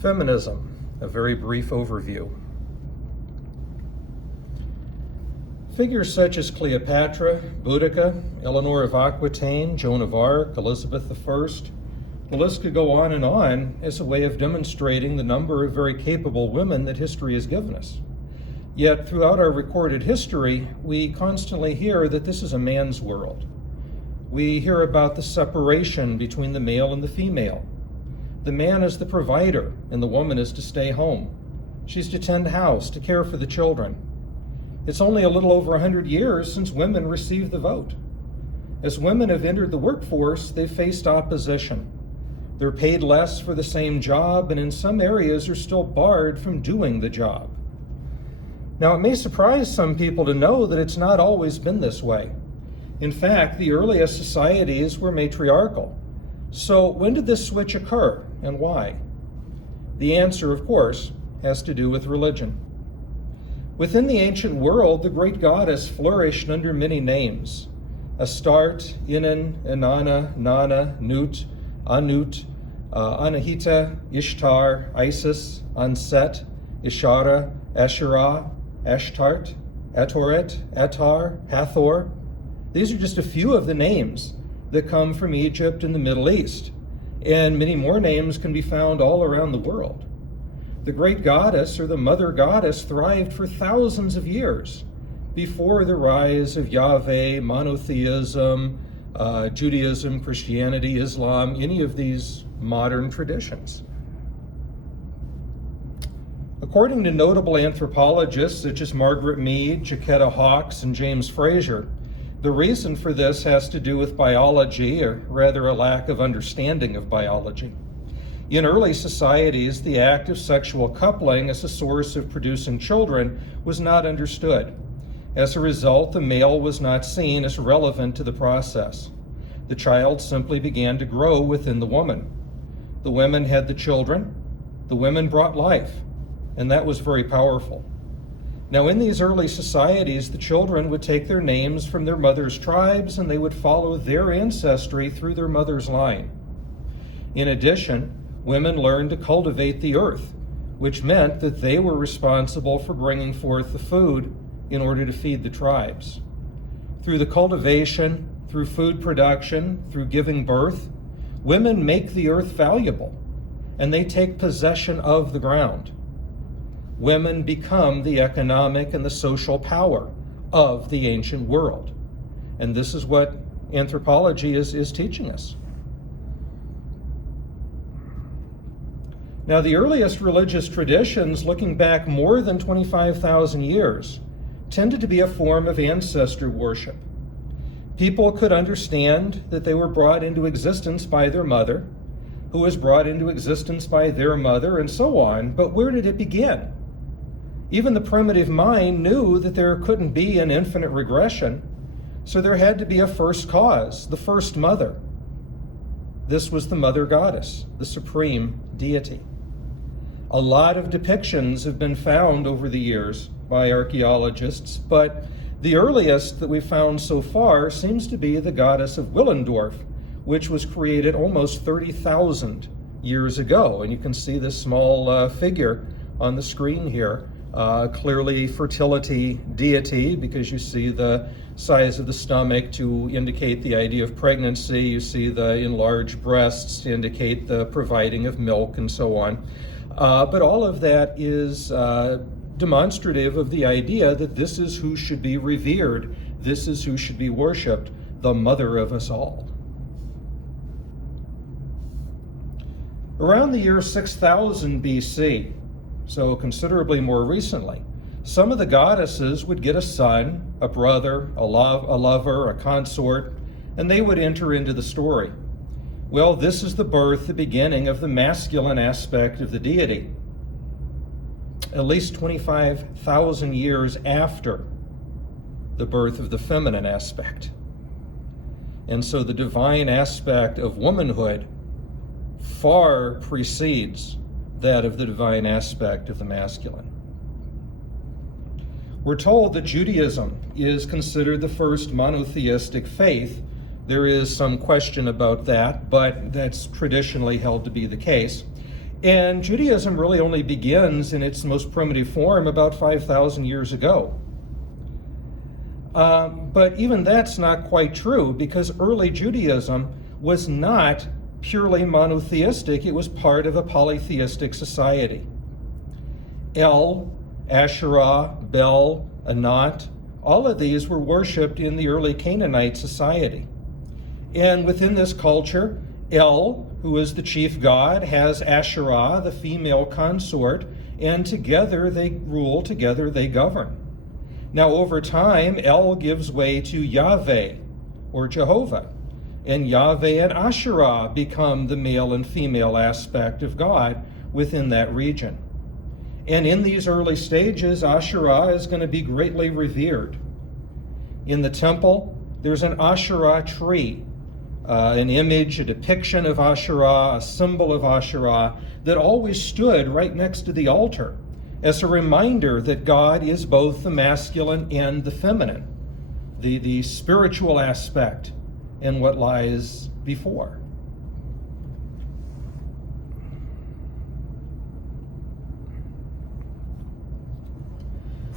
Feminism, a very brief overview. Figures such as Cleopatra, Boudica, Eleanor of Aquitaine, Joan of Arc, Elizabeth I, the list could go on as a way of demonstrating the number of very capable women that history has given us. Yet throughout our recorded history, we constantly hear that this is a man's world. We hear about the separation between the male and the female. The man is the provider, and the woman is to stay home. She's to tend house, to care for the children. It's only a little over 100 years since women received the vote. As women have entered the workforce, they've faced opposition. They're paid less for the same job, and in some areas are still barred from doing the job. Now, it may surprise some people to know that it's not always been this way. In fact, the earliest societies were matriarchal. So when did this switch occur, and why? The answer, of course, has to do with religion. Within the ancient world, the great goddess flourished under many names: Astarte, Inan, Inanna, Nana, Nut, Anut, Anahita, Ishtar, Isis, Anset, Ishara, Asherah, Ashtart, Atoret, Atar, Hathor. These are just a few of the names that come from Egypt and the Middle East, and many more names can be found all around the world. The great goddess, or the mother goddess, thrived for thousands of years before the rise of Yahweh, monotheism, Judaism, Christianity, Islam, any of these modern traditions. According to notable anthropologists such as Margaret Mead, Jacquetta Hawkes, and James Fraser, the reason for this has to do with biology, or rather a lack of understanding of biology. In early societies, the act of sexual coupling as a source of producing children was not understood. As a result, the male was not seen as relevant to the process. The child simply began to grow within the woman. The women had the children, the women brought life, and that was very powerful. Now, in these early societies, the children would take their names from their mother's tribes, and they would follow their ancestry through their mother's line. In addition, women learned to cultivate the earth, which meant that they were responsible for bringing forth the food in order to feed the tribes. Through the cultivation, through food production, through giving birth, women make the earth valuable, and they take possession of the ground. Women become the economic and the social power of the ancient world. And this is what anthropology is teaching us. Now, the earliest religious traditions, looking back more than 25,000 years, tended to be a form of ancestor worship. People could understand that they were brought into existence by their mother, who was brought into existence by their mother, and so on. But where did it begin? Even the primitive mind knew that there couldn't be an infinite regression, so there had to be a first cause, the first mother. This was the mother goddess, the supreme deity. A lot of depictions have been found over the years by archaeologists, but the earliest that we've found so far seems to be the goddess of Willendorf, which was created almost 30,000 years ago. And you can see this small figure on the screen here. Clearly fertility deity, because you see the size of the stomach to indicate the idea of pregnancy. You see the enlarged breasts to indicate the providing of milk and so on. But all of that is demonstrative of the idea that this is who should be revered, this is who should be worshipped, the mother of us all. Around the year 6000 BC, so considerably more recently, some of the goddesses would get a son, a brother, a lover, a consort, and they would enter into the story. Well, this is the birth, the beginning of the masculine aspect of the deity. At least 25,000 years after the birth of the feminine aspect. And so the divine aspect of womanhood far precedes that of the divine aspect of the masculine. We're told that Judaism is considered the first monotheistic faith. There is some question about that, but that's traditionally held to be the case. And Judaism really only begins in its most primitive form about 5,000 years ago. But even that's not quite true, because early Judaism was not purely monotheistic. It was part of a polytheistic society. El, Asherah, Bel, Anat, all of these were worshipped in the early Canaanite society. And within this culture, El, who is the chief god, has Asherah, the female consort, and together they rule, together they govern. Now over time, El gives way to Yahweh, or Jehovah, and Yahweh and Asherah become the male and female aspect of God within that region. And in these early stages, Asherah is going to be greatly revered. In the temple, there's an Asherah tree, an image, a depiction of Asherah, a symbol of Asherah that always stood right next to the altar as a reminder that God is both the masculine and the feminine, the spiritual aspect and what lies before.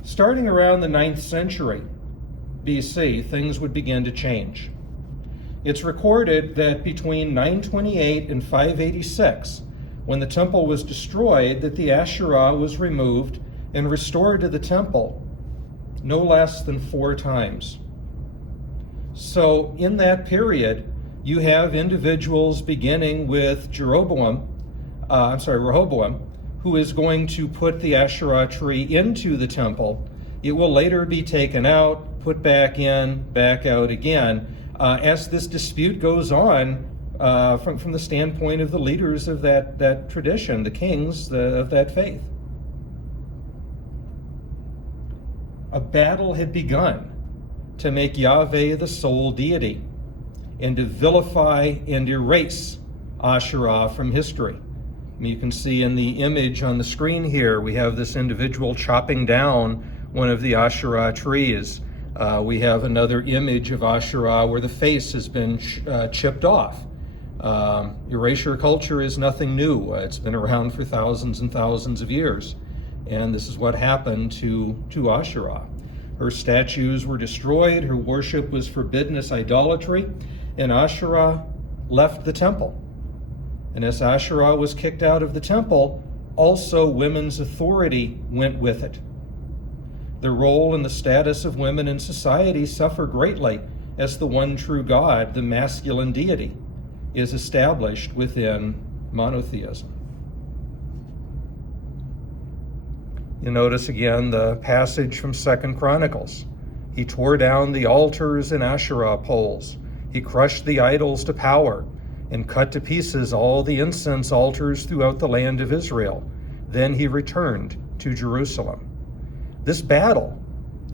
Starting around the 9th century BC, things would begin to change. It's recorded that between 928 and 586, when the temple was destroyed, that the Asherah was removed and restored to the temple no less than 4 times. So in that period, you have individuals beginning with Rehoboam, who is going to put the Asherah tree into the temple. It will later be taken out, put back in, back out again, as this dispute goes on from the standpoint of the leaders of that tradition, the kings of that faith. A battle had begun to make Yahweh the sole deity and to vilify and erase Asherah from history. You can see in the image on the screen here, we have this individual chopping down one of the Asherah trees. We have another image of Asherah where the face has been chipped off. Erasure culture is nothing new. It's been around for thousands and thousands of years. And this is what happened to Asherah. Her statues were destroyed, her worship was forbidden as idolatry, and Asherah left the temple. And as Asherah was kicked out of the temple, also women's authority went with it. The role and the status of women in society suffer greatly as the one true God, the masculine deity, is established within monotheism. You notice again the passage from 2 Chronicles. He tore down the altars and Asherah poles. He crushed the idols to power and cut to pieces all the incense altars throughout the land of Israel. Then he returned to Jerusalem. This battle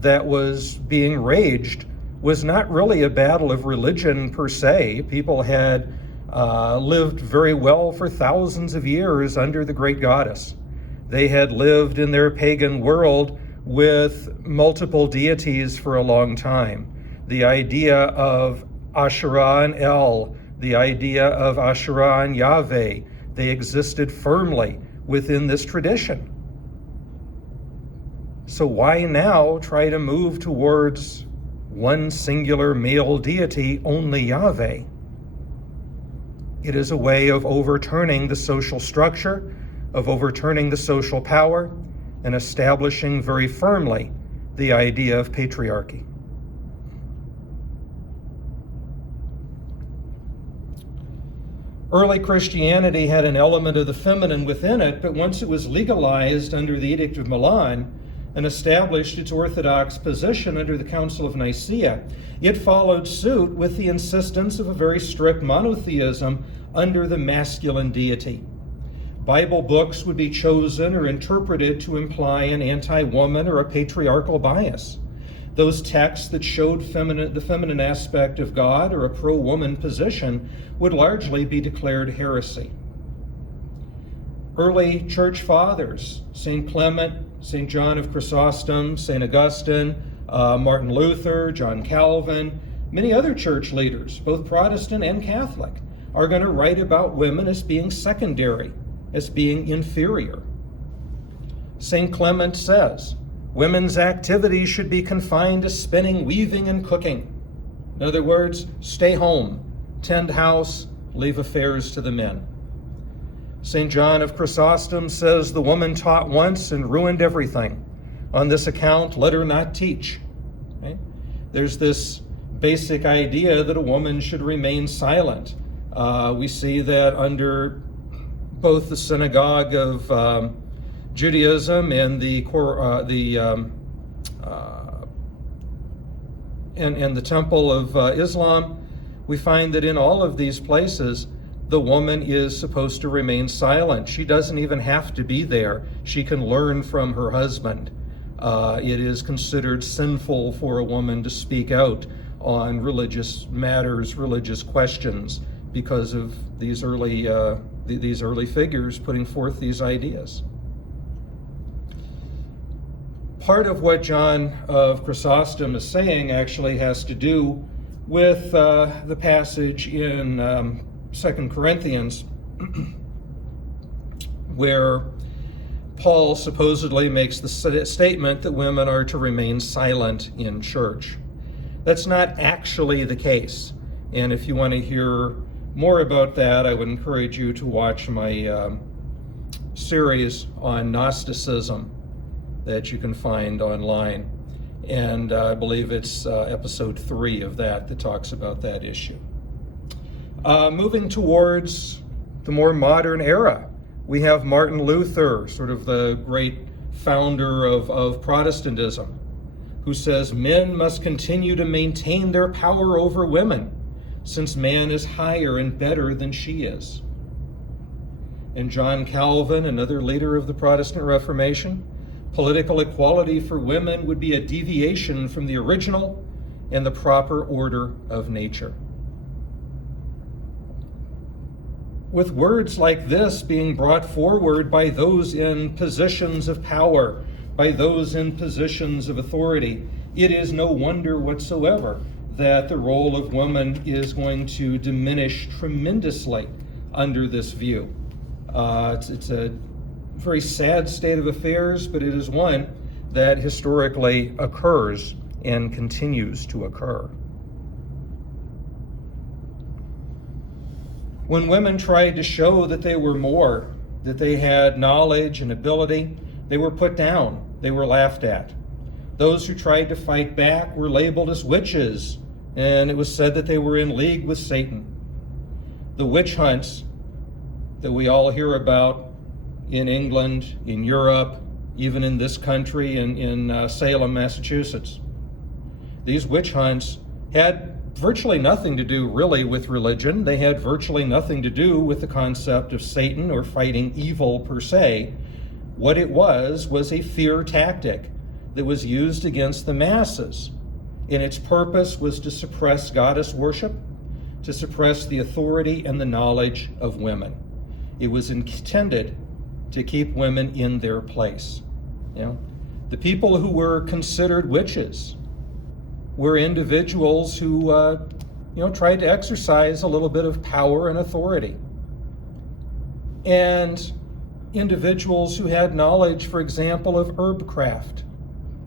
that was being waged was not really a battle of religion per se. People had lived very well for thousands of years under the great goddess. They had lived in their pagan world with multiple deities for a long time. The idea of Asherah and El, the idea of Asherah and Yahweh, they existed firmly within this tradition. So why now try to move towards one singular male deity, only Yahweh? It is a way of overturning the social structure, of overturning the social power, and establishing very firmly the idea of patriarchy. Early Christianity had an element of the feminine within it, but once it was legalized under the Edict of Milan and established its orthodox position under the Council of Nicaea, it followed suit with the insistence of a very strict monotheism under the masculine deity. Bible books would be chosen or interpreted to imply an anti-woman or a patriarchal bias. Those texts that showed the feminine aspect of God or a pro-woman position would largely be declared heresy. Early church fathers, St. Clement, St. John of Chrysostom, St. Augustine, Martin Luther, John Calvin, many other church leaders, both Protestant and Catholic, are going to write about women as being secondary as being inferior. St. Clement says, women's activities should be confined to spinning, weaving, and cooking. In other words, stay home, tend house, leave affairs to the men. St. John of Chrysostom says, the woman taught once and ruined everything. On this account, let her not teach. Okay? There's this basic idea that a woman should remain silent. We see that under both the synagogue of Judaism and the temple of Islam. We find that in all of these places, the woman is supposed to remain silent. She doesn't even have to be there. She can learn from her husband. It is considered sinful for a woman to speak out on religious matters, religious questions, because of these early figures putting forth these ideas. Part of what John of Chrysostom is saying actually has to do with the passage in 2 Corinthians where Paul supposedly makes the statement that women are to remain silent in church. That's not actually the case. And if you want to hear more about that, I would encourage you to watch my series on Gnosticism that you can find online. And I believe it's episode 3 of that talks about that issue. Moving towards the more modern era, we have Martin Luther, sort of the great founder of Protestantism, who says men must continue to maintain their power over women, since man is higher and better than she is. And John Calvin, another leader of the Protestant Reformation, political equality for women would be a deviation from the original and the proper order of nature. With words like this being brought forward by those in positions of power, by those in positions of authority, it is no wonder whatsoever that the role of woman is going to diminish tremendously under this view. It's a very sad state of affairs, but it is one that historically occurs and continues to occur. When women tried to show that they were more, that they had knowledge and ability, they were put down, they were laughed at. Those who tried to fight back were labeled as witches, and it was said that they were in league with Satan. The witch hunts that we all hear about in England, in Europe, even in this country, in Salem, Massachusetts. These witch hunts had virtually nothing to do really with religion. They had virtually nothing to do with the concept of Satan or fighting evil per se. What it was a fear tactic that was used against the masses. And its purpose was to suppress goddess worship, to suppress the authority and the knowledge of women. It was intended to keep women in their place. You know, the people who were considered witches were individuals who, tried to exercise a little bit of power and authority. And individuals who had knowledge, for example, of herbcraft.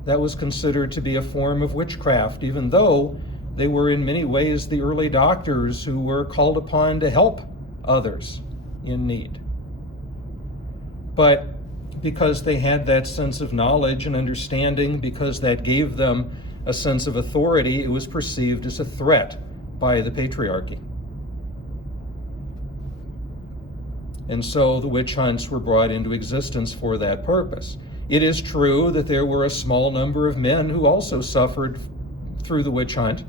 That was considered to be a form of witchcraft, even though they were in many ways the early doctors who were called upon to help others in need. But because they had that sense of knowledge and understanding, because that gave them a sense of authority, it was perceived as a threat by the patriarchy. And so the witch hunts were brought into existence for that purpose. It is true that there were a small number of men who also suffered through the witch hunt,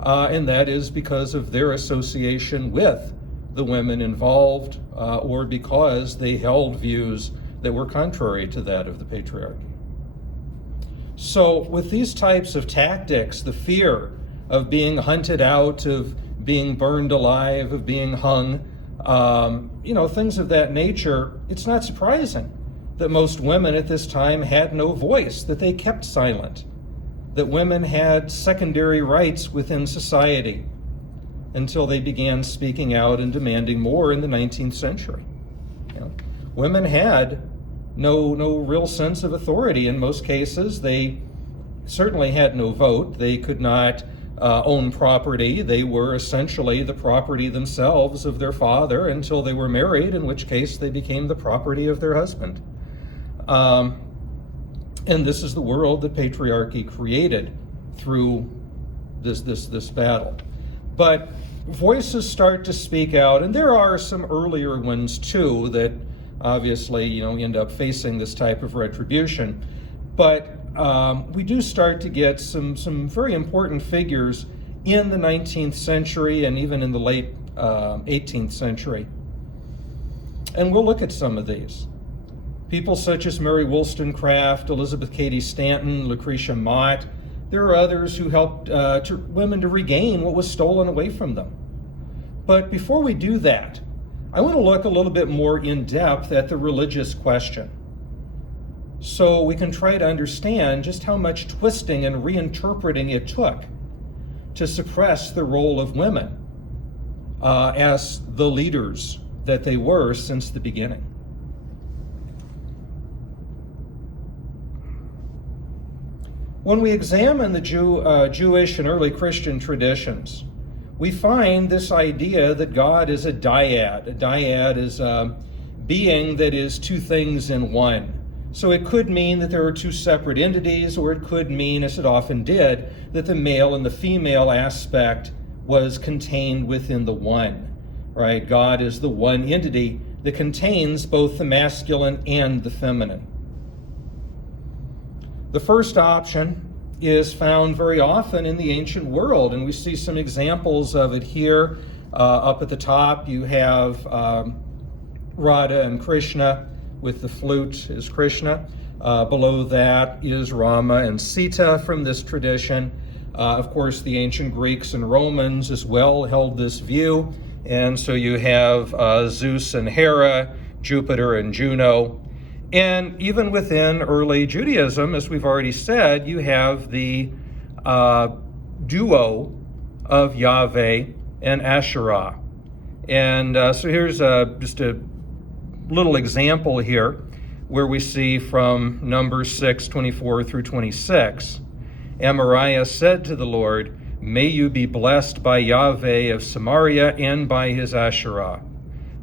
and that is because of their association with the women involved, or because they held views that were contrary to that of the patriarchy. So with these types of tactics, the fear of being hunted out, of being burned alive, of being hung, things of that nature, it's not surprising that most women at this time had no voice, that they kept silent, that women had secondary rights within society until they began speaking out and demanding more in the 19th century. women had no real sense of authority in most cases. They certainly had no vote. They could not own property. They were essentially the property themselves of their father until they were married, in which case they became the property of their husband. And this is the world that patriarchy created through this battle. But voices start to speak out, and there are some earlier ones too that obviously end up facing this type of retribution. But we do start to get some very important figures in the 19th century and even in the late 18th century. And we'll look at some of these. People such as Mary Wollstonecraft, Elizabeth Cady Stanton, Lucretia Mott. There are others who helped women to regain what was stolen away from them. But before we do that, I want to look a little bit more in depth at the religious question, so we can try to understand just how much twisting and reinterpreting it took to suppress the role of women as the leaders that they were since the beginning. When we examine the Jewish and early Christian traditions, we find this idea that God is a dyad. A dyad is a being that is two things in one. So it could mean that there are two separate entities, or it could mean, as it often did, that the male and the female aspect was contained within the one, right? God is the one entity that contains both the masculine and the feminine. The first option is found very often in the ancient world, and we see some examples of it here. Up at the top, you have Radha and Krishna, with the flute is Krishna. Below that is Rama and Sita from this tradition. Of course, the ancient Greeks and Romans as well held this view, and so you have Zeus and Hera, Jupiter and Juno. And even within early Judaism, as we've already said, you have the duo of Yahweh and Asherah. And so here's just a little example here where we see from Numbers 6:24 through 26. Amariah said to the Lord, "May you be blessed by Yahweh of Samaria and by his Asherah.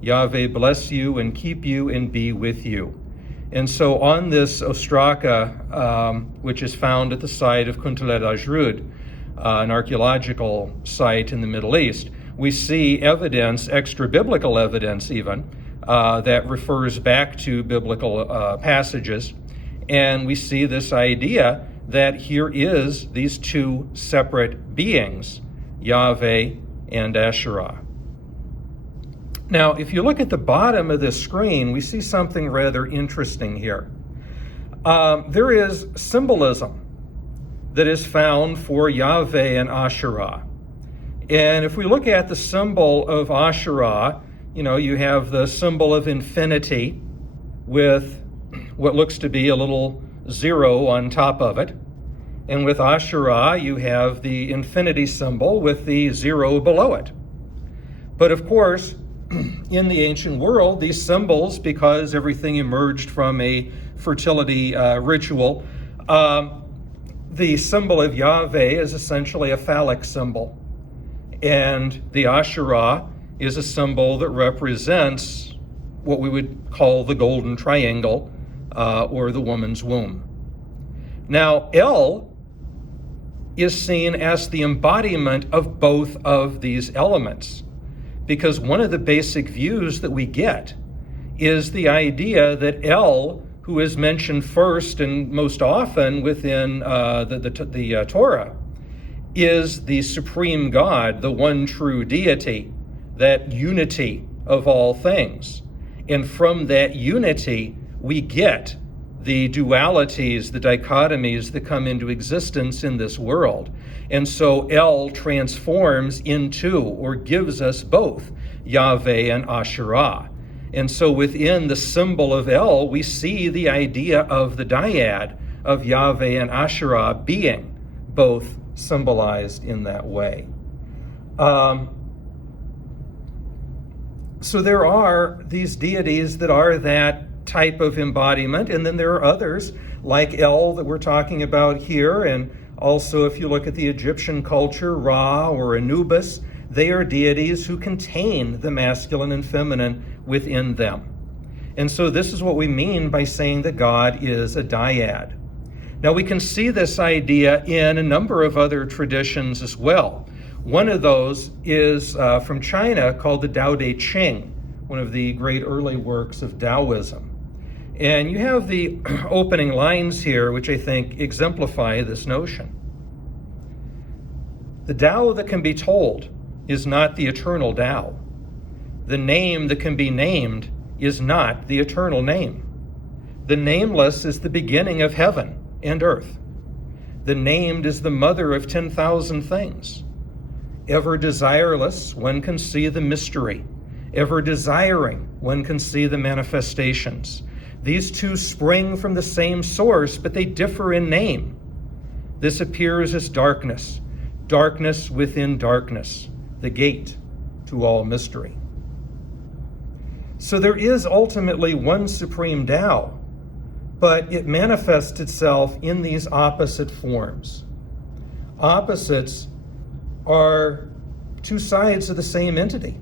Yahweh bless you and keep you and be with you." And so on this ostraka, which is found at the site of Kuntalet Ajrud, an archaeological site in the Middle East, we see evidence, extra-biblical evidence even, that refers back to biblical passages. And we see this idea that here is these two separate beings, Yahweh and Asherah. Now, if you look at the bottom of this screen, we see something rather interesting here. There is symbolism that is found for Yahweh and Asherah. And if we look at the symbol of Asherah, you have the symbol of infinity with what looks to be a little zero on top of it. And with Asherah, you have the infinity symbol with the zero below it. But of course, in the ancient world, these symbols, because everything emerged from a fertility ritual, the symbol of Yahweh is essentially a phallic symbol. And the Asherah is a symbol that represents what we would call the golden triangle, or the woman's womb. Now, El is seen as the embodiment of both of these elements, because one of the basic views that we get is the idea that El, who is mentioned first and most often within the Torah, is the supreme God, the one true deity, that unity of all things. And from that unity, we get the dualities, the dichotomies that come into existence in this world. And so El transforms into, or gives us both, Yahweh and Asherah. And so within the symbol of El, we see the idea of the dyad of Yahweh and Asherah being both symbolized in that way. So there are these deities that are that type of embodiment, and then there are others like El that we're talking about here, and also if you look at the Egyptian culture, Ra or Anubis, they are deities who contain the masculine and feminine within them. And so this is what we mean by saying that God is a dyad. Now we can see this idea in a number of other traditions as well. One of those is from China called the Tao Te Ching, one of the great early works of Taoism. And you have the opening lines here, which I think exemplify this notion. The Tao that can be told is not the eternal Tao. The name that can be named is not the eternal name. The nameless is the beginning of heaven and earth. The named is the mother of 10,000 things. Ever desireless, one can see the mystery. Ever desiring, one can see the manifestations. These two spring from the same source, but they differ in name. This appears as darkness, darkness within darkness, the gate to all mystery. So there is ultimately one supreme Tao, but it manifests itself in these opposite forms. Opposites are two sides of the same entity.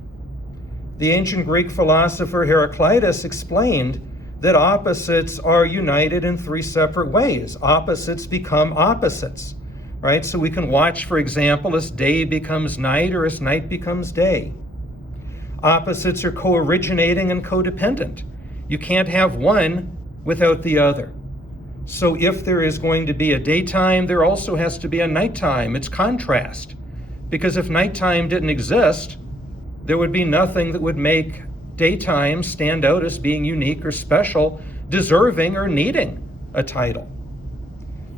The ancient Greek philosopher Heraclitus explained that opposites are united in three separate ways. Opposites become opposites, right? So we can watch, for example, as day becomes night or as night becomes day. Opposites are co-originating and codependent. You can't have one without the other. So if there is going to be a daytime, there also has to be a nighttime. It's contrast. Because if nighttime didn't exist, there would be nothing that would make daytime stand out as being unique or special, deserving or needing a title.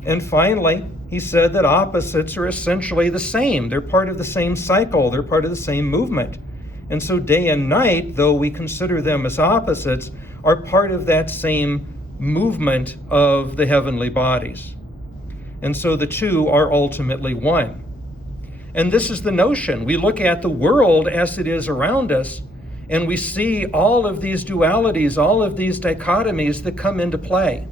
And finally, he said that opposites are essentially the same. They're part of the same cycle. They're part of the same movement. And so day and night, though we consider them as opposites, are part of that same movement of the heavenly bodies. And so the two are ultimately one. And this is the notion. We look at the world as it is around us, and we see all of these dualities, all of these dichotomies that come into play.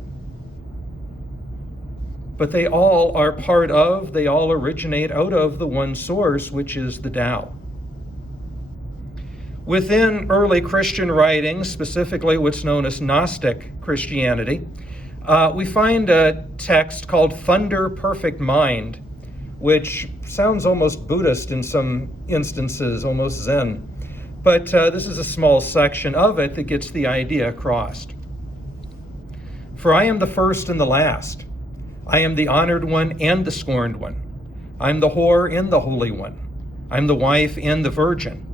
But they all are part of, they all originate out of the one source, which is the Tao. Within early Christian writings, specifically what's known as Gnostic Christianity, we find a text called Thunder Perfect Mind, which sounds almost Buddhist in some instances, almost Zen. But this is a small section of it that gets the idea across. For I am the first and the last. I am the honored one and the scorned one. I'm the whore and the holy one. I'm the wife and the virgin.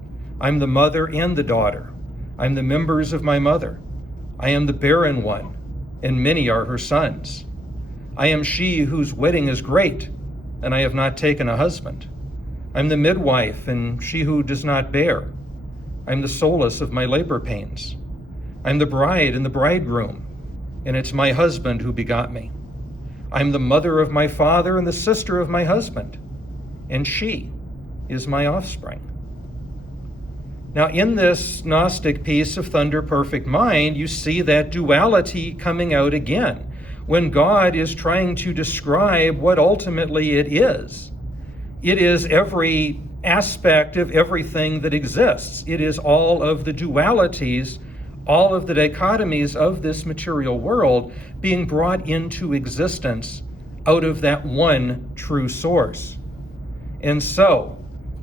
I'm the mother and the daughter. I'm the members of my mother. I am the barren one, and many are her sons. I am she whose wedding is great, and I have not taken a husband. I'm the midwife, and she who does not bear. I'm the solace of my labor pains. I'm the bride and the bridegroom, and it's my husband who begot me. I'm the mother of my father and the sister of my husband, and she is my offspring. Now, in this Gnostic piece of Thunder Perfect Mind, you see that duality coming out again, when God is trying to describe what ultimately it is. It is every aspect of everything that exists. It is all of the dualities, all of the dichotomies of this material world being brought into existence out of that one true source. And so,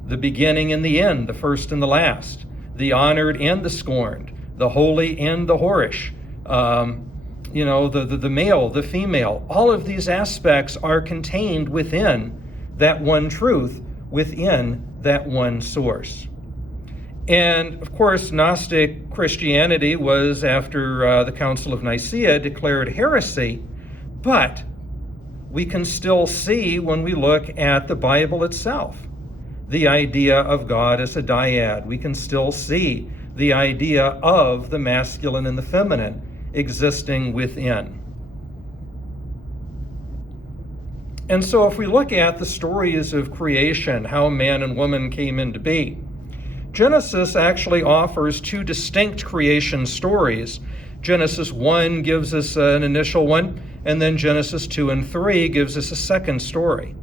the beginning and the end, the first and the last, the honored and the scorned, the holy and the whorish, the male, the female, all of these aspects are contained within that one truth, within that one source. And of course, Gnostic Christianity was, after the Council of Nicaea, declared heresy, but we can still see when we look at the Bible itself the idea of God as a dyad. We can still see the idea of the masculine and the feminine existing within. And so if we look at the stories of creation, how man and woman came into being, Genesis actually offers two distinct creation stories. Genesis 1 gives us an initial one, and then Genesis 2 and 3 gives us a second story.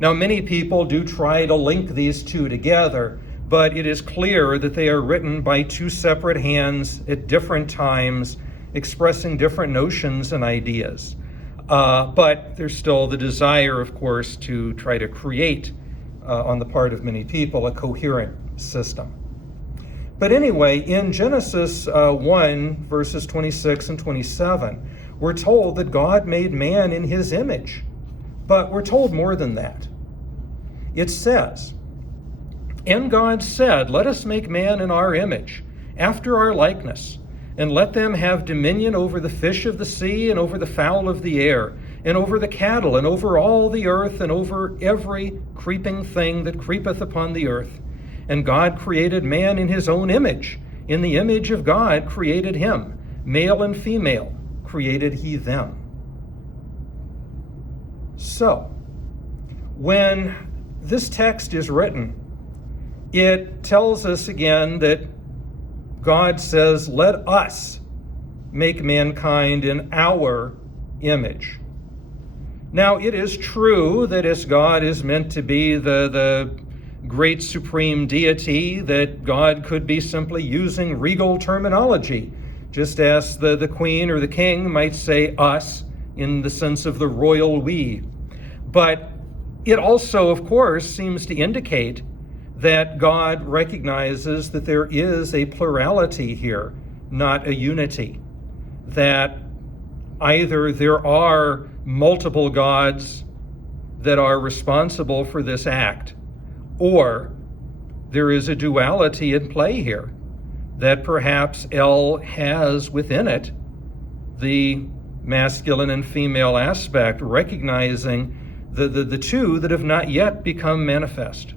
Now, many people do try to link these two together, but it is clear that they are written by two separate hands at different times, expressing different notions and ideas. But there's still the desire, of course, to try to create, on the part of many people, a coherent system. But anyway, in Genesis 1, verses 26 and 27, we're told that God made man in his image. But we're told more than that. It says, "And God said, let us make man in our image, after our likeness, and let them have dominion over the fish of the sea, and over the fowl of the air, and over the cattle, and over all the earth, and over every creeping thing that creepeth upon the earth. And God created man in his own image. In the image of God created him. Male and female created he them." So, when this text is written, it tells us again that God says, let us make mankind in our image. Now, it is true that as God is meant to be the great supreme deity, that God could be simply using regal terminology, just as the queen or the king might say us in the sense of the royal we. But it also, of course, seems to indicate that God recognizes that there is a plurality here, not a unity. That either there are multiple gods that are responsible for this act, or there is a duality in play here, that perhaps El has within it the masculine and female aspect, recognizing the two that have not yet become manifest.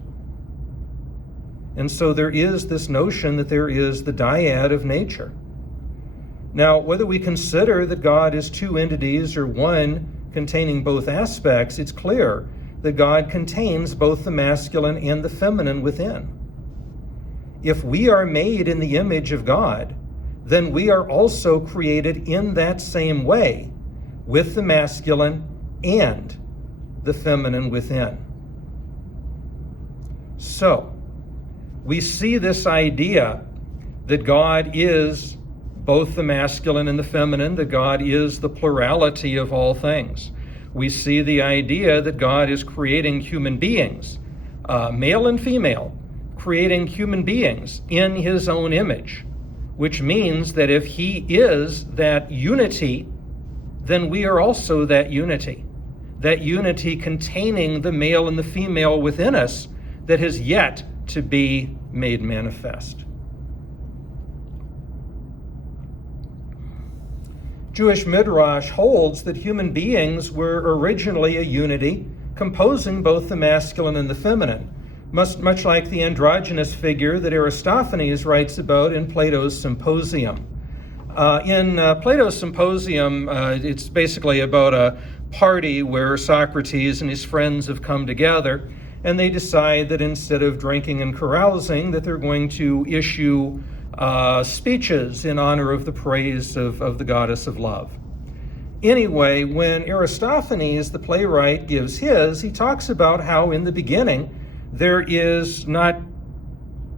And so there is this notion that there is the dyad of nature. Now, whether we consider that God is two entities or one containing both aspects, it's clear that God contains both the masculine and the feminine within. If we are made in the image of God, then we are also created in that same way, with the masculine and the feminine within. So, we see this idea that God is both the masculine and the feminine, that God is the plurality of all things. We see the idea that God is creating human beings, male and female, creating human beings in his own image, which means that if he is that unity, then we are also that unity containing the male and the female within us that has yet to be made manifest. Jewish Midrash holds that human beings were originally a unity composing both the masculine and the feminine, much like the androgynous figure that Aristophanes writes about in Plato's Symposium. In Plato's Symposium, it's basically about a party where Socrates and his friends have come together, and they decide that instead of drinking and carousing, that they're going to issue speeches in honor of the praise of the goddess of love. Anyway, when Aristophanes, the playwright, gives his, he talks about how in the beginning there is not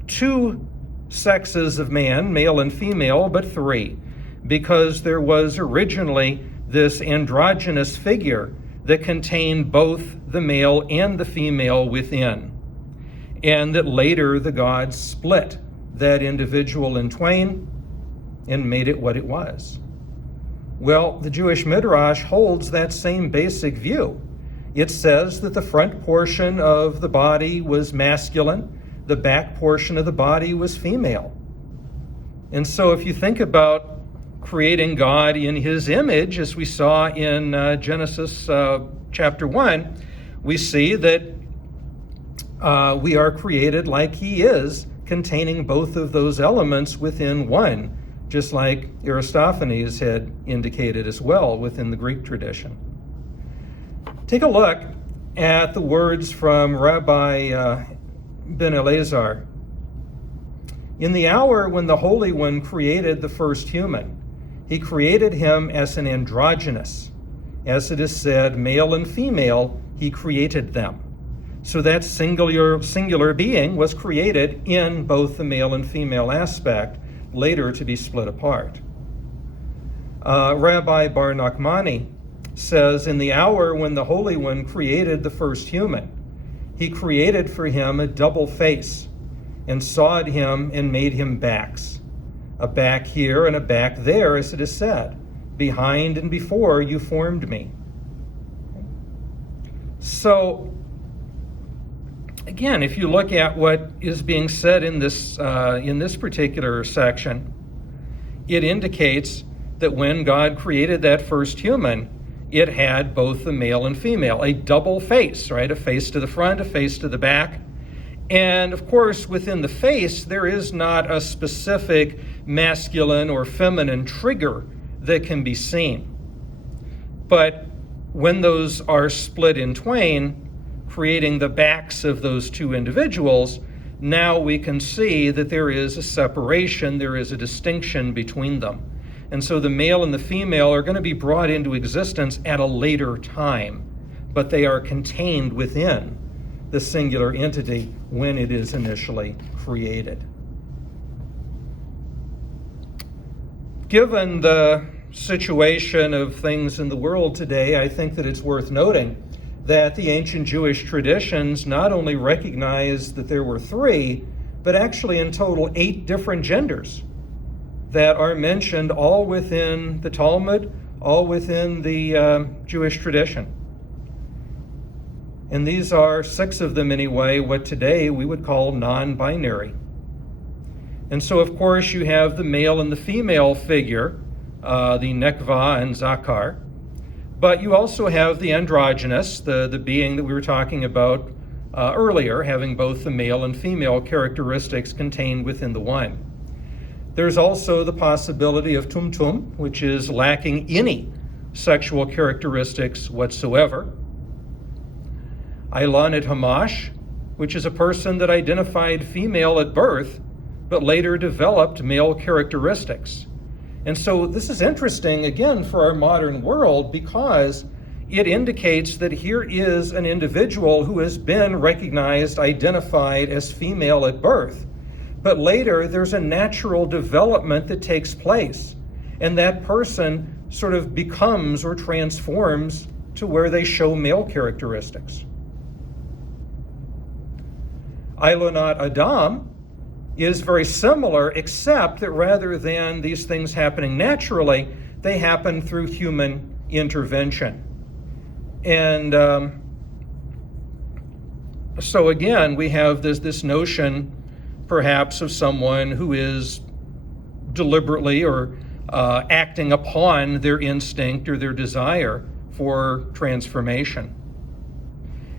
two sexes of man, male and female, but three, because there was originally this androgynous figure that contained both the male and the female within, and that later the gods split that individual in twain and made it what it was. Well, the Jewish Midrash holds that same basic view. It says that the front portion of the body was masculine, the back portion of the body was female. And so if you think about creating God in his image, as we saw in Genesis chapter 1, we see that we are created like he is, containing both of those elements within one, just like Aristophanes had indicated as well within the Greek tradition. Take a look at the words from Rabbi Ben Elazar. In the hour when the Holy One created the first human, he created him as an androgynous. As it is said, male and female, he created them. So that singular being was created in both the male and female aspect, later to be split apart. Rabbi Bar Nachmani says, in the hour when the Holy One created the first human, he created for him a double face, and sawed him and made him backs, a back here and a back there, as it is said, behind and before you formed me. So, again, if you look at what is being said in this particular section, it indicates that when God created that first human, it had both the male and female, a double face, right? A face to the front, a face to the back. And of course, within the face, there is not a specific masculine or feminine trigger that can be seen. But when those are split in twain, creating the backs of those two individuals, now we can see that there is a separation, there is a distinction between them. And so the male and the female are going to be brought into existence at a later time, but they are contained within the singular entity when it is initially created. Given the situation of things in the world today, I think that it's worth noting that the ancient Jewish traditions not only recognize that there were 3, but actually in total 8 different genders that are mentioned, all within the Talmud, all within the Jewish tradition. And these are, 6 of them anyway, what today we would call non-binary. And so, of course, you have the male and the female figure, the nekva and zakar. But you also have the androgynous, the being that we were talking about earlier, having both the male and female characteristics contained within the one. There's also the possibility of tumtum, which is lacking any sexual characteristics whatsoever. Ilan et Hamash, which is a person that identified female at birth, but later developed male characteristics. And so this is interesting, again, for our modern world, because it indicates that here is an individual who has been recognized, identified as female at birth, but later there's a natural development that takes place, and that person sort of becomes or transforms to where they show male characteristics. Ilonat Adam is very similar, except that rather than these things happening naturally, they happen through human intervention. And so again, we have this notion perhaps of someone who is deliberately or acting upon their instinct or their desire for transformation.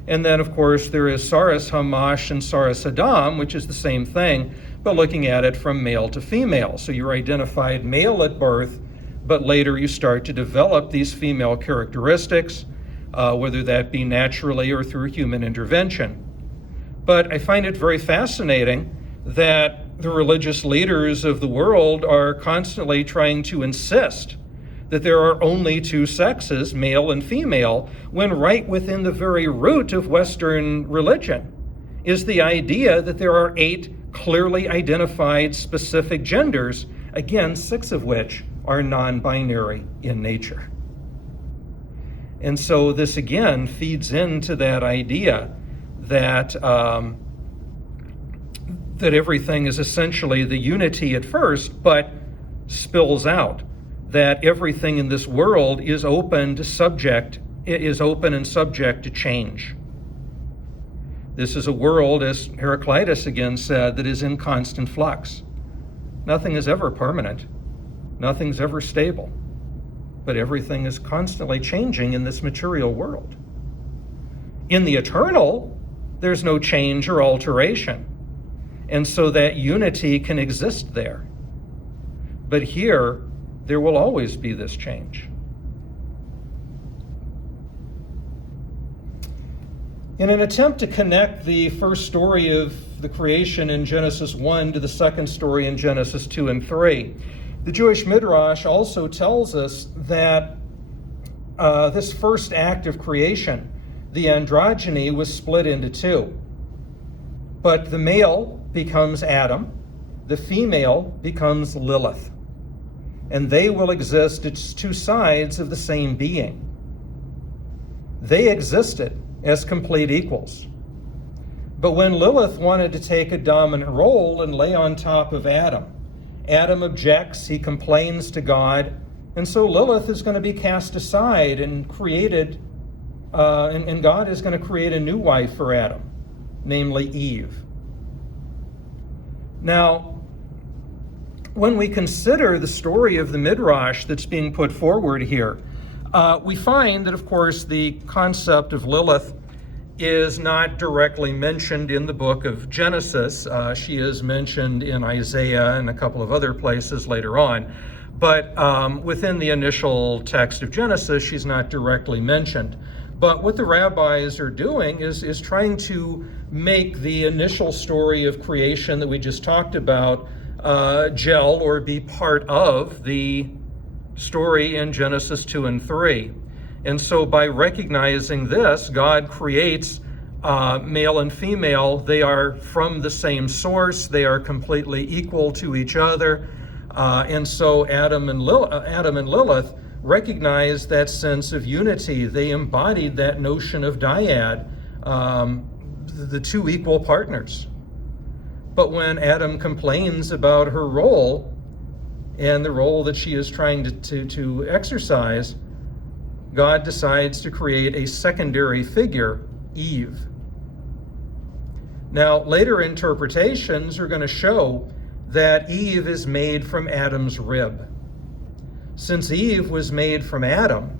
And then, of course, there is Saras Hamash and Saras Adam, which is the same thing, but looking at it from male to female. So you're identified male at birth, but later you start to develop these female characteristics, whether that be naturally or through human intervention. But I find it very fascinating that the religious leaders of the world are constantly trying to insist that there are only 2 sexes, male and female, when right within the very root of Western religion is the idea that there are 8 clearly identified specific genders, again, 6 of which are non-binary in nature. And so this again feeds into that idea that that everything is essentially the unity at first, but spills out, that everything in this world is open and subject to change. This is a world, as Heraclitus again said, that is in constant flux. Nothing is ever permanent. Nothing's ever stable. But everything is constantly changing in this material world. In the eternal, there's no change or alteration. And so that unity can exist there. But here, there will always be this change. In an attempt to connect the first story of the creation in Genesis 1 to the second story in Genesis 2 and 3, the Jewish Midrash also tells us that this first act of creation, the androgyny, was split into two. But the male becomes Adam, the female becomes Lilith, and they will exist as two sides of the same being. They existed as complete equals. But when Lilith wanted to take a dominant role and lay on top of Adam, Adam objects, he complains to God, and so Lilith is going to be cast aside and created, and God is going to create a new wife for Adam, namely Eve. Now, when we consider the story of the Midrash that's being put forward here, we find that, of course, the concept of Lilith is not directly mentioned in the book of Genesis. She is mentioned in Isaiah and a couple of other places later on. But within the initial text of Genesis, she's not directly mentioned. But what the rabbis are doing is trying to make the initial story of creation that we just talked about gel or be part of the story in Genesis 2 and 3. And so by recognizing this, God creates male and female. They are from the same source. They are completely equal to each other. And so Adam and Lilith recognized that sense of unity. They embodied that notion of dyad, the two equal partners. But when Adam complains about her role and the role that she is trying to exercise, God decides to create a secondary figure, Eve. Now, later interpretations are going to show that Eve is made from Adam's rib. Since Eve was made from Adam,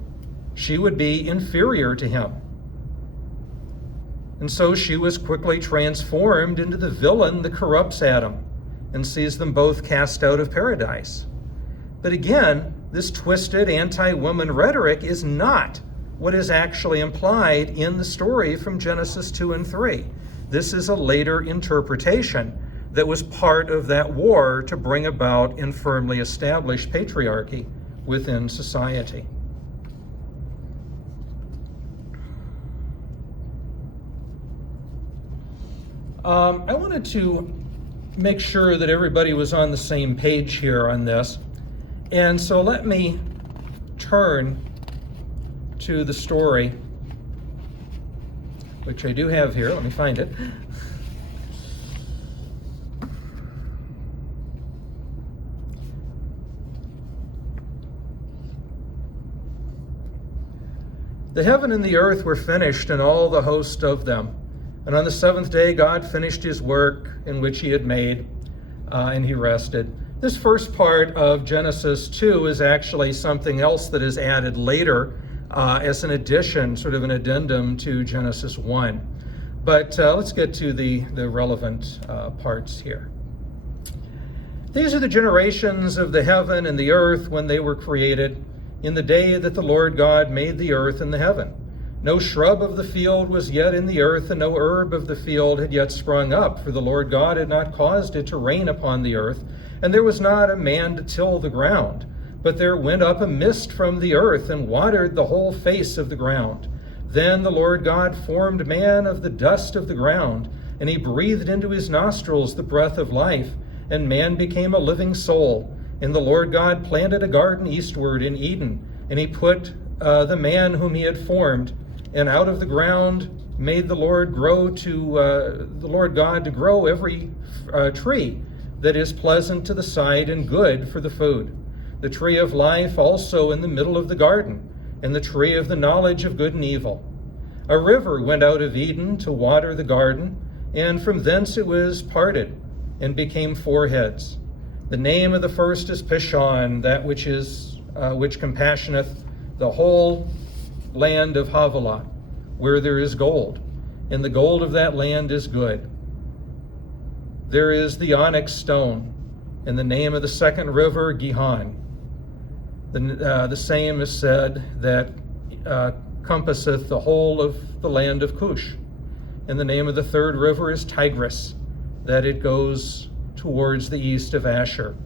she would be inferior to him. And so she was quickly transformed into the villain that corrupts Adam and sees them both cast out of paradise. But again, this twisted anti-woman rhetoric is not what is actually implied in the story from Genesis 2 and 3. This is a later interpretation that was part of that war to bring about and firmly establish patriarchy within society. I wanted to make sure that everybody was on the same page here on this. And so let me turn to the story, which I do have here. Let me find it. The heaven and the earth were finished, and all the host of them. And on the seventh day, God finished his work in which he had made, and he rested. This first part of Genesis 2 is actually something else that is added later as an addition, sort of an addendum to Genesis 1. But let's get to the relevant parts here. These are the generations of the heaven and the earth when they were created, in the day that the Lord God made the earth and the heaven. No shrub of the field was yet in the earth, and no herb of the field had yet sprung up, for the Lord God had not caused it to rain upon the earth, and there was not a man to till the ground. But there went up a mist from the earth, and watered the whole face of the ground. Then the Lord God formed man of the dust of the ground, and he breathed into his nostrils the breath of life, and man became a living soul. And the Lord God planted a garden eastward in Eden, and he put the man whom he had formed, and out of the ground made the Lord God to grow every tree that is pleasant to the sight and good for the food. The tree of life also in the middle of the garden, and the tree of the knowledge of good and evil. A river went out of Eden to water the garden, and from thence it was parted, and became four heads. The name of the first is Pishon, that which compassioneth the whole land of Havilah, where there is gold, and the gold of that land is good. There is the onyx stone, and the name of the second river Gihon. The same is said that compasseth the whole of the land of Cush. And the name of the third river is Tigris, that it goes towards the east of Asher.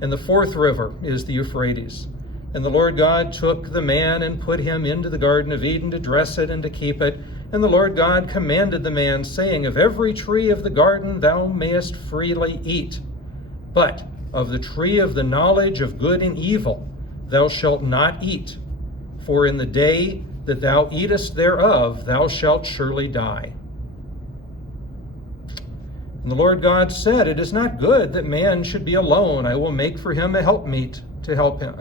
And the fourth river is the Euphrates. And the Lord God took the man and put him into the Garden of Eden to dress it and to keep it. And the Lord God commanded the man, saying, Of every tree of the garden thou mayest freely eat, but of the tree of the knowledge of good and evil thou shalt not eat, for in the day that thou eatest thereof thou shalt surely die. And the Lord God said, It is not good that man should be alone. I will make for him a helpmeet to help him.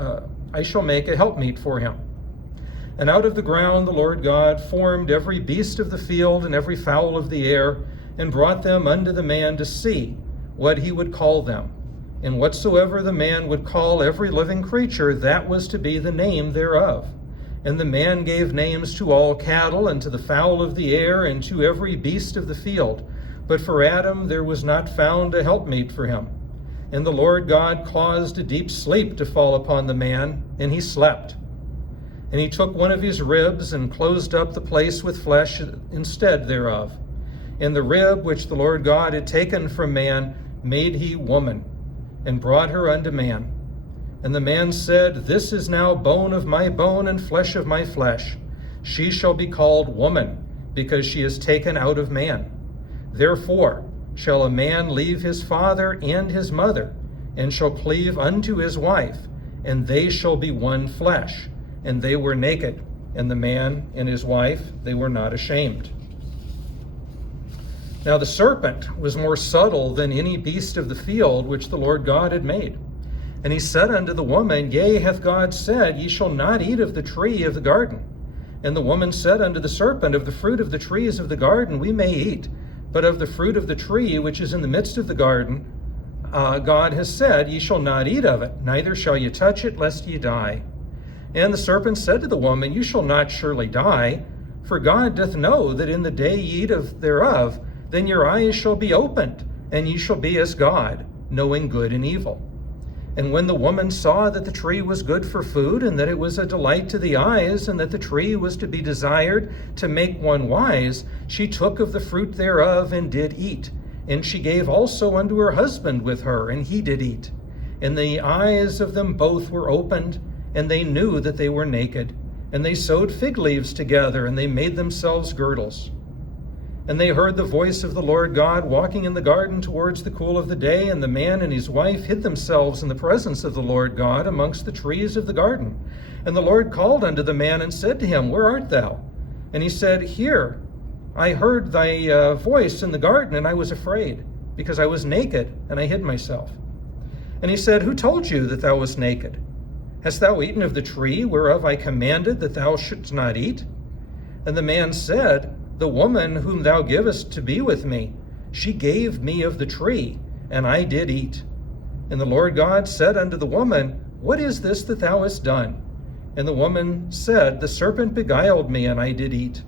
I shall make a helpmeet for him. And out of the ground the Lord God formed every beast of the field and every fowl of the air, and brought them unto the man to see what he would call them. And whatsoever the man would call every living creature, that was to be the name thereof. And the man gave names to all cattle, and to the fowl of the air, and to every beast of the field. But for Adam there was not found a helpmeet for him. And the Lord God caused a deep sleep to fall upon the man, and he slept. And he took one of his ribs, and closed up the place with flesh instead thereof. And the rib which the Lord God had taken from man made he woman, and brought her unto man. And the man said, This is now bone of my bone and flesh of my flesh. She shall be called woman, because she is taken out of man. Therefore shall a man leave his father and his mother, and shall cleave unto his wife, and they shall be one flesh. And they were naked, and the man and his wife, they were not ashamed. Now the serpent was more subtle than any beast of the field which the Lord God had made. And he said unto the woman, Yea, hath God said, Ye shall not eat of the tree of the garden. And the woman said unto the serpent, Of the fruit of the trees of the garden we may eat, but of the fruit of the tree which is in the midst of the garden, God has said, Ye shall not eat of it, neither shall ye touch it, lest ye die. And the serpent said to the woman, You shall not surely die, for God doth know that in the day ye eat of thereof, then your eyes shall be opened, and ye shall be as God, knowing good and evil. And when the woman saw that the tree was good for food, and that it was a delight to the eyes, and that the tree was to be desired to make one wise, she took of the fruit thereof and did eat. And she gave also unto her husband with her, and he did eat. And the eyes of them both were opened, and they knew that they were naked. And they sewed fig leaves together, and they made themselves girdles. And they heard the voice of the Lord God walking in the garden towards the cool of the day, and the man and his wife hid themselves in the presence of the Lord God amongst the trees of the garden. And the Lord called unto the man and said to him, Where art thou? And he said, Here. I heard thy voice in the garden, and I was afraid, because I was naked, and I hid myself. And he said, Who told you that thou wast naked? Hast thou eaten of the tree whereof I commanded that thou shouldst not eat? And the man said, The woman whom thou givest to be with me, she gave me of the tree, and I did eat. And the Lord God said unto the woman, What is this that thou hast done? And the woman said, The serpent beguiled me, and I did eat.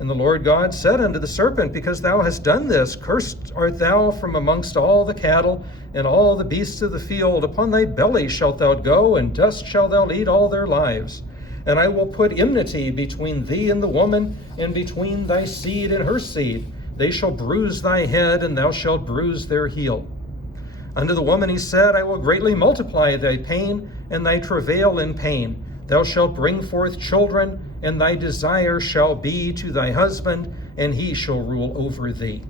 And the Lord God said unto the serpent, Because thou hast done this, cursed art thou from amongst all the cattle and all the beasts of the field. Upon thy belly shalt thou go, and dust shalt thou eat all their lives. And I will put enmity between thee and the woman, and between thy seed and her seed. They shall bruise thy head, and thou shalt bruise their heel. Unto the woman he said, I will greatly multiply thy pain, and thy travail in pain. Thou shalt bring forth children, and thy desire shall be to thy husband, and he shall rule over thee.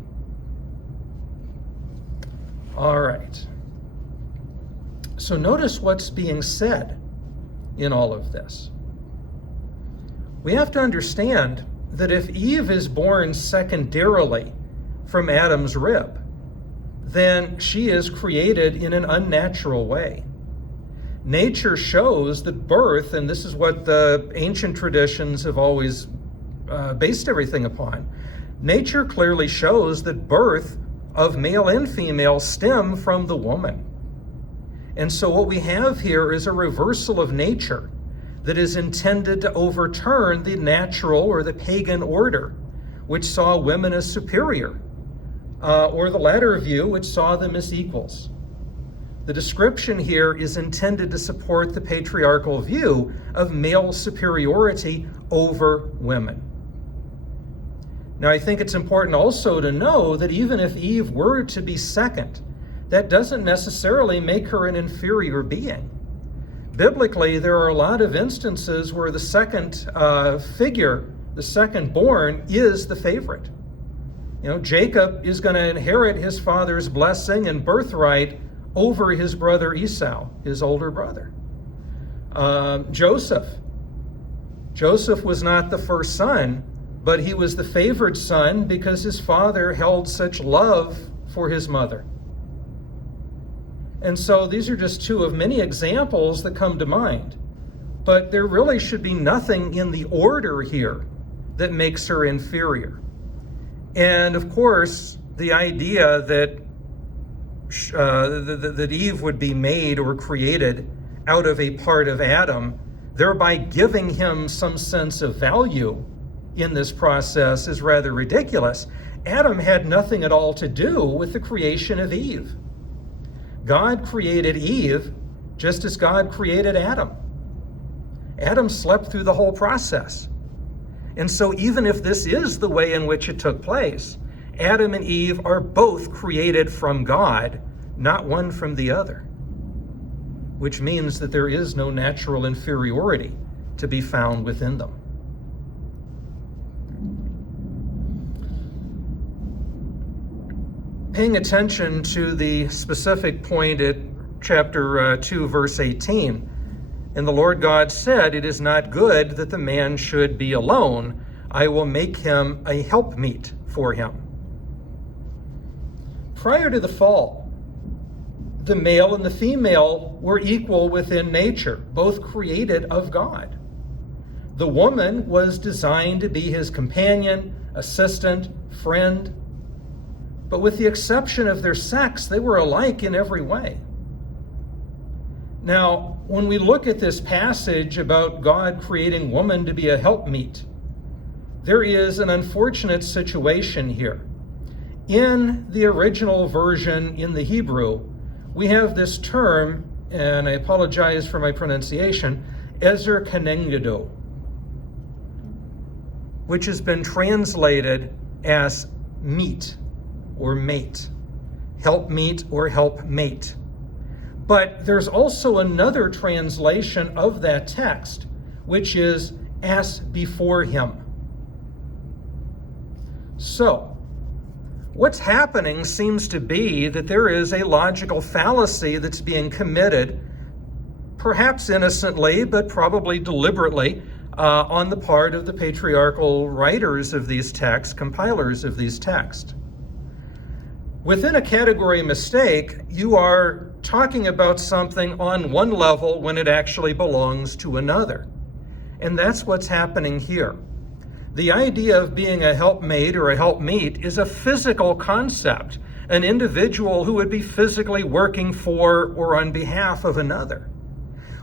All right. So notice what's being said in all of this. We have to understand that if Eve is born secondarily from Adam's rib, then she is created in an unnatural way. Nature shows that birth, and this is what the ancient traditions have always based everything upon, nature clearly shows that birth of male and female stem from the woman. And so what we have here is a reversal of nature that is intended to overturn the natural or the pagan order, which saw women as superior, or the latter view, which saw them as equals. The description here is intended to support the patriarchal view of male superiority over women. Now, I think it's important also to know that even if Eve were to be second, that doesn't necessarily make her an inferior being. Biblically, there are a lot of instances where the second figure, the second born, is the favorite. Jacob is going to inherit his father's blessing and birthright over his brother Esau, his older brother. Joseph was not the first son, but he was the favored son because his father held such love for his mother. And so these are just two of many examples that come to mind. But there really should be nothing in the order here that makes her inferior. And of course, the idea that that Eve would be made or created out of a part of Adam, thereby giving him some sense of value in this process, is rather ridiculous. Adam had nothing at all to do with the creation of Eve. God created Eve just as God created Adam. Adam slept through the whole process. And so even if this is the way in which it took place, Adam and Eve are both created from God, not one from the other, which means that there is no natural inferiority to be found within them. Paying attention to the specific point at chapter 2, verse 18, and the Lord God said, "It is not good that the man should be alone. I will make him a helpmeet for him." Prior to the fall, the male and the female were equal within nature, both created of God. The woman was designed to be his companion, assistant, friend. But with the exception of their sex, they were alike in every way. Now, when we look at this passage about God creating woman to be a helpmeet, there is an unfortunate situation here. In the original version in the Hebrew, we have this term, and I apologize for my pronunciation, ezer kenegdo, which has been translated as meet or mate, helpmeet or helpmate. But there's also another translation of that text, which is as before him. So, what's happening seems to be that there is a logical fallacy that's being committed, perhaps innocently, but probably deliberately, on the part of the patriarchal writers of these texts, compilers of these texts. Within a category mistake, you are talking about something on one level when it actually belongs to another. And that's what's happening here. The idea of being a helpmate or a helpmeet is a physical concept, an individual who would be physically working for or on behalf of another.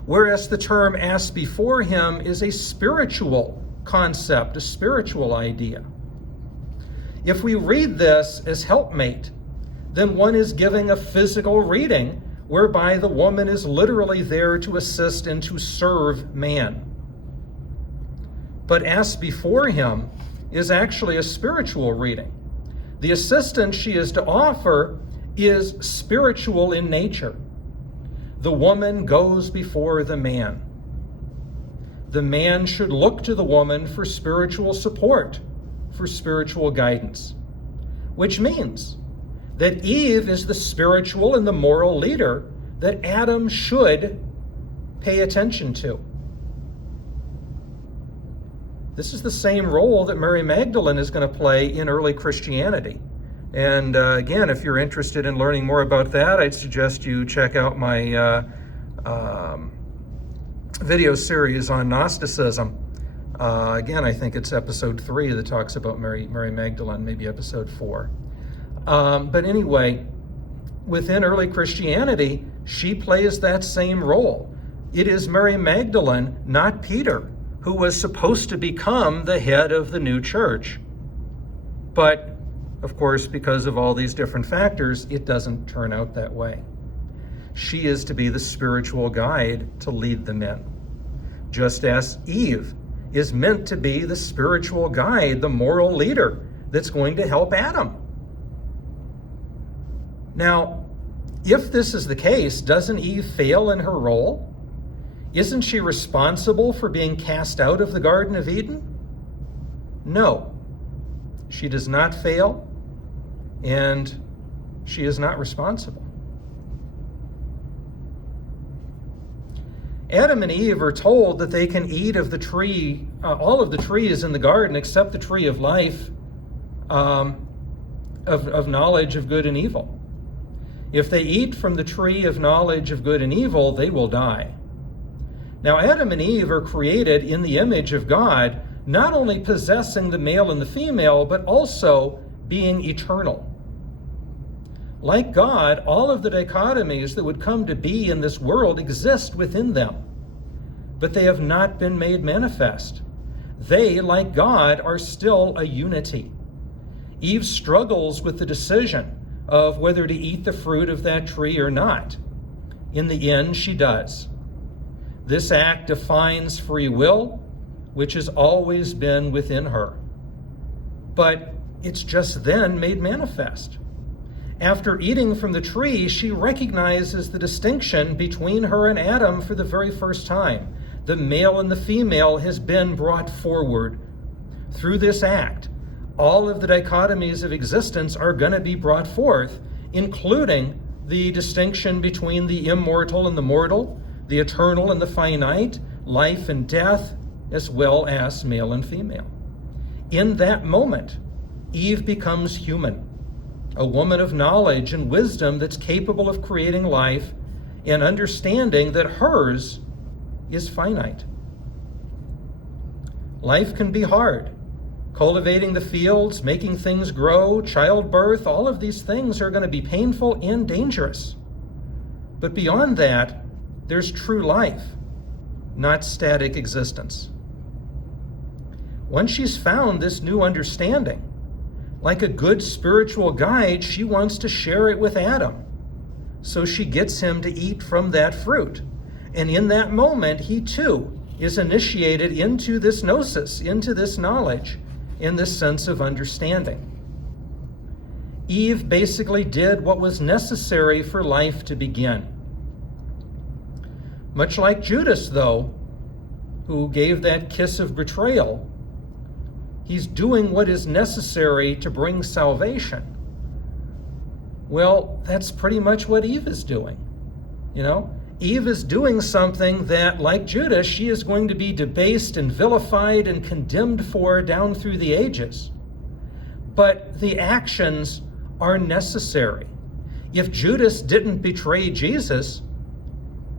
Whereas the term as before him is a spiritual concept, a spiritual idea. If we read this as helpmate, then one is giving a physical reading whereby the woman is literally there to assist and to serve man. But as before him is actually a spiritual reading. The assistance she is to offer is spiritual in nature. The woman goes before the man. The man should look to the woman for spiritual support, for spiritual guidance, which means that Eve is the spiritual and the moral leader that Adam should pay attention to. This is the same role that Mary Magdalene is going to play in early Christianity. And again, if you're interested in learning more about that, I'd suggest you check out my video series on Gnosticism. Again, I think it's episode 3 that talks about Mary Magdalene, maybe episode 4. But anyway, within early Christianity, she plays that same role. It is Mary Magdalene, not Peter, who was supposed to become the head of the new church. But, of course, because of all these different factors, it doesn't turn out that way. She is to be the spiritual guide to lead the men, just as Eve is meant to be the spiritual guide, the moral leader, that's going to help Adam. Now, if this is the case, doesn't Eve fail in her role? Isn't she responsible for being cast out of the Garden of Eden? No, she does not fail, and she is not responsible. Adam and Eve are told that they can eat of the tree, all of the trees in the garden except the tree of life, of knowledge of good and evil. If they eat from the tree of knowledge of good and evil, they will die. Now, Adam and Eve are created in the image of God, not only possessing the male and the female, but also being eternal. Like God, all of the dichotomies that would come to be in this world exist within them, but they have not been made manifest. They, like God, are still a unity. Eve struggles with the decision of whether to eat the fruit of that tree or not. In the end, she does. This act defines free will, which has always been within her. But it's just then made manifest. After eating from the tree, she recognizes the distinction between her and Adam for the very first time. The male and the female has been brought forward. Through this act, all of the dichotomies of existence are going to be brought forth, including the distinction between the immortal and the mortal, the eternal and the finite, life and death, as well as male and female. In that moment, Eve becomes human, a woman of knowledge and wisdom that's capable of creating life and understanding that hers is finite. Life can be hard. Cultivating the fields, making things grow, childbirth, all of these things are going to be painful and dangerous. But beyond that, there's true life, not static existence. Once she's found this new understanding, like a good spiritual guide, she wants to share it with Adam. So she gets him to eat from that fruit. And in that moment, he too is initiated into this gnosis, into this knowledge, in this sense of understanding. Eve basically did what was necessary for life to begin. Much like Judas, though, who gave that kiss of betrayal, he's doing what is necessary to bring salvation. Well, that's pretty much what Eve is doing. Eve is doing something that, like Judas, she is going to be debased and vilified and condemned for down through the ages. But the actions are necessary. If Judas didn't betray Jesus,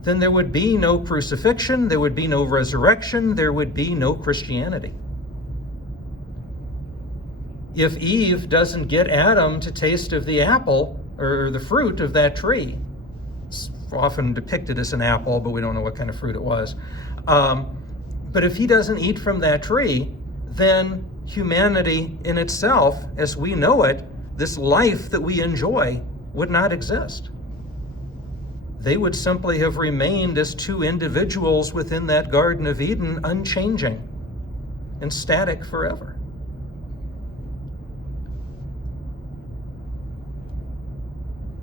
then there would be no crucifixion, there would be no resurrection, there would be no Christianity. If Eve doesn't get Adam to taste of the apple or the fruit of that tree, it's often depicted as an apple, but we don't know what kind of fruit it was. But if he doesn't eat from that tree, then humanity in itself, as we know it, this life that we enjoy, would not exist. They would simply have remained as two individuals within that Garden of Eden, unchanging and static forever.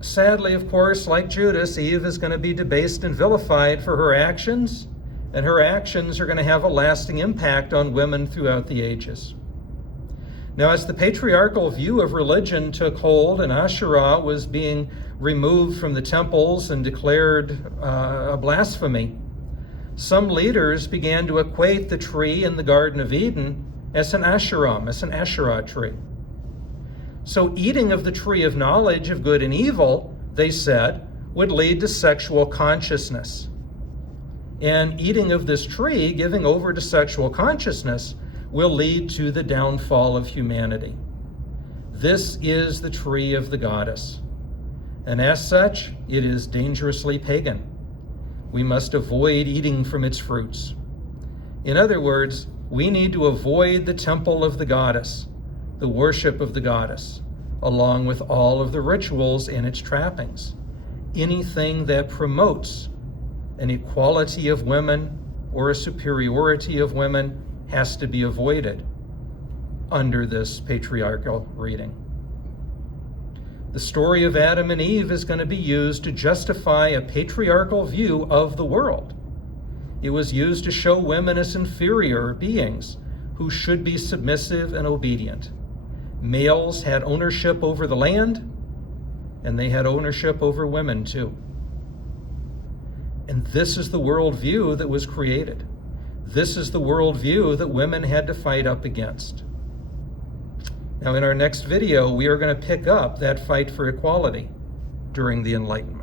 Sadly, of course, like Judas, Eve is going to be debased and vilified for her actions, and her actions are going to have a lasting impact on women throughout the ages. Now, as the patriarchal view of religion took hold and Asherah was being removed from the temples and declared a blasphemy, some leaders began to equate the tree in the Garden of Eden as an Asherah tree. So eating of the tree of knowledge of good and evil, they said, would lead to sexual consciousness. And eating of this tree, giving over to sexual consciousness, will lead to the downfall of humanity. This is the tree of the goddess. And as such, it is dangerously pagan. We must avoid eating from its fruits. In other words, we need to avoid the temple of the goddess, the worship of the goddess, along with all of the rituals and its trappings. Anything that promotes an equality of women or a superiority of women has to be avoided. under this patriarchal reading. The story of Adam and Eve is going to be used to justify a patriarchal view of the world. It was used to show women as inferior beings who should be submissive and obedient. Males had ownership over the land, and they had ownership over women too. And this is the worldview that was created. This is the worldview that women had to fight up against. Now, in our next video, we are going to pick up that fight for equality during the Enlightenment.